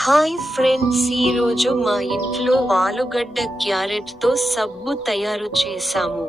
Hi friends, ఈరోజు మా ఇంట్లో ఆలుగడ్డ క్యారెట్ తో సబ్బు తయారు చేసాము.